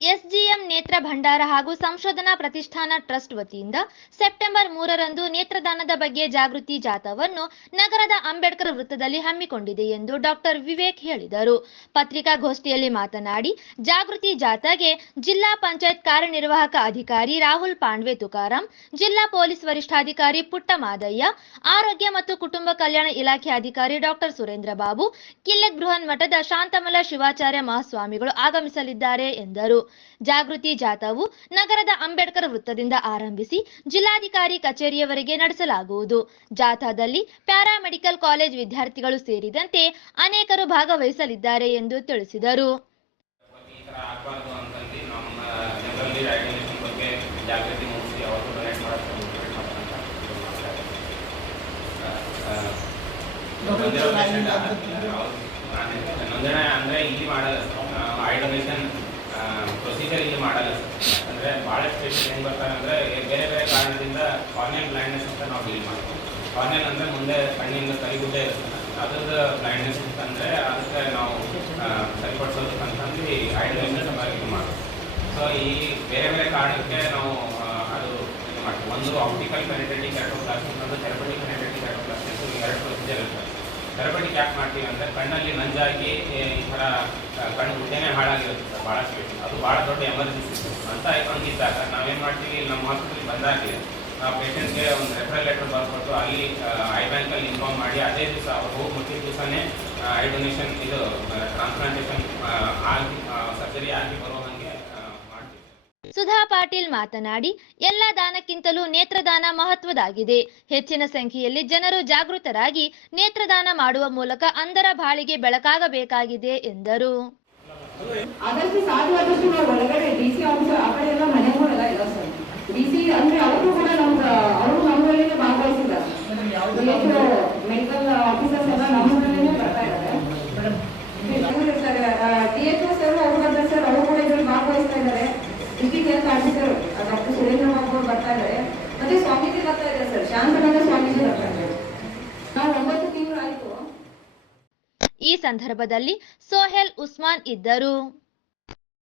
SGM ನೇತ್ರ ಭಂಡಾರ ಹಾಗೂ ಸಂಶೋಧನಾ ಪ್ರತಿಷ್ಠಾನ ಟ್ರಸ್ಟ್ ವತಿಯಿಂದ ಸೆಪ್ಟೆಂಬರ್ 3ರಂದು ನೇತ್ರದಾನದ ಬಗ್ಗೆ ಜಾಗೃತಿ ಜಾಥಾವನ್ನು ನಗರದ ಅಂಬೇಡ್ಕರ್ ವೃತ್ತದಲ್ಲಿ ಹಮ್ಮಿಕೊಂಡಿದೆ ಎಂದು ಡಾಕ್ಟರ್ ವಿವೇಕ್ ಹೇಳಿದರು. ಪತ್ರಿಕಾಗೋಷ್ಠಿಯಲ್ಲಿ ಮಾತನಾಡಿ, ಜಾಗೃತಿ ಜಾಥಾಗೆ ಜಿಲ್ಲಾ ಪಂಚಾಯತ್ ಕಾರ್ಯನಿರ್ವಾಹಕ ಅಧಿಕಾರಿ ರಾಹುಲ್ ಪಾಂಡ್ವೆ ತುಕಾರಾಂ, ಜಿಲ್ಲಾ ಪೊಲೀಸ್ ವರಿಷ್ಠಾಧಿಕಾರಿ ಪುಟ್ಟ ಮಾದಯ್ಯ, ಆರೋಗ್ಯ ಮತ್ತು ಕುಟುಂಬ ಕಲ್ಯಾಣ ಇಲಾಖೆ ಅಧಿಕಾರಿ ಡಾಕ್ಟರ್ ಸುರೇಂದ್ರ ಬಾಬು, ಕಿಲ್ಲೆ ಬೃಹನ್ಮಠದ ಶಾಂತಮಲ ಶಿವಾಚಾರ್ಯ ಮಹಾಸ್ವಾಮಿಗಳು ಆಗಮಿಸಲಿದ್ದಾರೆ ಎಂದರು. ಜಾಗೃತಿ ಜಾಥಾವು ನಗರದ ಅಂಬೇಡ್ಕರ್ ವೃತ್ತದಿಂದ ಆರಂಭಿಸಿ ಜಿಲ್ಲಾಧಿಕಾರಿ ಕಚೇರಿಯವರೆಗೆ ನಡೆಸಲಾಗುವುದು. ಜಾಥಾದಲ್ಲಿ ಪ್ಯಾರಾಮೆಡಿಕಲ್ ಕಾಲೇಜ್ ವಿದ್ಯಾರ್ಥಿಗಳು ಸೇರಿದಂತೆ ಅನೇಕರು ಭಾಗವಹಿಸಲಿದ್ದಾರೆ ಎಂದು ತಿಳಿಸಿದರು. ಪ್ರೊಸೀಜರ್ ಇಲ್ಲಿ ಮಾಡಲ್ಲ ಅಂದರೆ ಭಾಳಷ್ಟು ಪೇಷಂಟ್ ಹೆಂಗೆ ಬರ್ತಾರೆ ಅಂದರೆ ಬೇರೆ ಬೇರೆ ಕಾರಣದಿಂದ ಕಾರ್ನಿಯಲ್ ಬ್ಲೈಂಡ್ನೆಸ್ ಅಂತ ನಾವು ಫೀಲ್ ಮಾಡ್ತೀವಿ. ಕಾರ್ನಿಯಲ್ ಅಂದರೆ ಮುಂದೆ ಕಣ್ಣಿಂದ ಕರಿಗುಡ್ಡೆ ಇರುತ್ತೆ, ಅದ್ರದ್ದು ಬ್ಲೈಂಡ್ನೆಸ್ ಅಂತಂದರೆ ಅದಕ್ಕೆ ನಾವು ಸರಿಪಡಿಸೋದಕ್ಕಂತಂದು ಐಡಲೈಸರ್ ಇದು ಮಾಡ್ತೀವಿ. ಸೊ ಈ ಬೇರೆ ಬೇರೆ ಕಾರಣಕ್ಕೆ ನಾವು ಅದು ಇದು ಮಾಡ್ತೀವಿ. ಒಂದು ಆಪ್ಟಿಕಲ್ ಪೆನೆಟ್ರೇಟಿಂಗ್ ಕೆರಟೋಪ್ಲಾಸ್ಟಿ, ಇನ್ನೊಂದು ಥೆರಪಟಿಕ್ ಪೆನೆಟ್ರೇಟಿಂಗ್ ಕೆರಟೋಪ್ಲಾಸ್ಟಿ ಅಂತ ಎರಡು ಪ್ರೊಸೀಜರ್ ಇರ್ತದೆ. ಥೆರಪಟಿಕ್ ಯಾಕೆ ಮಾಡ್ತೀವಿ ಅಂದರೆ ಕಣ್ಣಲ್ಲಿ ನಂಜಾಗಿ ಈ ಥರ ಕಣ್ಣು ಗುಡ್ಡೆನೇ ಹಾಳಾಗಿರುತ್ತೆ ಭಾಳಷ್ಟು, ಅದು ಭಾಳ ದೊಡ್ಡ ಎಮರ್ಜೆನ್ಸಿ ಅಂತ ಹಂಗಿದ್ದಾಗ ನಾವೇನು ಮಾಡ್ತೀವಿ, ನಮ್ಮ ಹಾಸ್ಪಿಟಲ್ಗೆ ಬಂದಾಗಲಿ ನಾವು ಪೇಷಂಟ್ಗೆ ಒಂದು ರೆಫರಲ್ ಲೆಟರ್ ಬರ್ಕೊಟ್ಟು ಅಲ್ಲಿ ಐ ಬ್ಯಾಂಕಲ್ಲಿ ಇನ್ಫಾರ್ಮ್ ಮಾಡಿ ಅದೇ ದಿವಸ ಅವ್ರು ಹೋಗಿ ಮುಟ್ಟಿದ ದಿವಸನೇ ಐ ಡೊನೇಷನ್ ಇದು ಟ್ರಾನ್ಸ್ಪ್ಲಾಂಟೇಷನ್ ಆಗಿ ಸರ್ಜರಿ ಆಗಿ ಬರೋ ಹಾಗೆ ಮಾಡ್ತೀವಿ. ಸುಧಾ ಪಾಟೀಲ್ ಮಾತನಾಡಿ, ಎಲ್ಲ ದಾನಕ್ಕಿಂತಲೂ ನೇತ್ರದಾನ ಮಹತ್ವದಾಗಿದೆ. ಹೆಚ್ಚಿನ ಸಂಖ್ಯೆಯಲ್ಲಿ ಜನರು ಜಾಗೃತರಾಗಿ ನೇತ್ರದಾನ ಮಾಡುವ ಮೂಲಕ ಅಂಧರ ಬಾಳಿಗೆ ಬೆಳಕಾಗಬೇಕಾಗಿದೆ ಎಂದರು. ಆದಷ್ಟು ಸಾಧ್ಯವಾದಷ್ಟು ನಾವು ಒಳಗಡೆ ಡಿಸಿ ಆಫೀಸ್ ಆ ಕಡೆ ಎಲ್ಲ ಮನೆಗಳೆಲ್ಲ ಇಲ್ಲ ಸರ್. ಡಿಸಿ ಅಂದ್ರೆ ಅವರು ಕೂಡ ಅವರು ನಮ್ಮೂರಲ್ಲೇ ಭಾಗವಹಿಸಿದ್ದಾರೆ. ಮೆಡಿಕಲ್ ಆಫೀಸರ್ಸ್ ಎಲ್ಲ ನಮ್ಮೂರಲ್ಲೇ ಬರ್ತಾ ಇದ್ದಾರೆ. ಟಿಎಚ್ಎಸ್ ಅವರು ಬರ್ತಾರೆ ಸರ್, ಅವರು ಕೂಡ ಇದ್ರಲ್ಲಿ ಭಾಗವಹಿಸ್ತಾ ಇದ್ದಾರೆ. District health officer doctor Surendra Babu ಅವರು ಬರ್ತಾ ಇದ್ದಾರೆ. ಮತ್ತೆ ಸ್ವಾಮೀಜಿ ಬರ್ತಾ ಇದ್ದಾರೆ ಸರ್, ಶಾಂತನಗರ ಸ್ವಾಮೀಜಿ ಬರ್ತಾ ಇದ್ದಾರೆ. ನಾವು 9 ತಿಂಗಳು ಆಯ್ತು. ಈ ಸಂದರ್ಭದಲ್ಲಿ ಸೋಹೆಲ್ ಉಸ್ಮಾನ್ ಇದ್ದರು.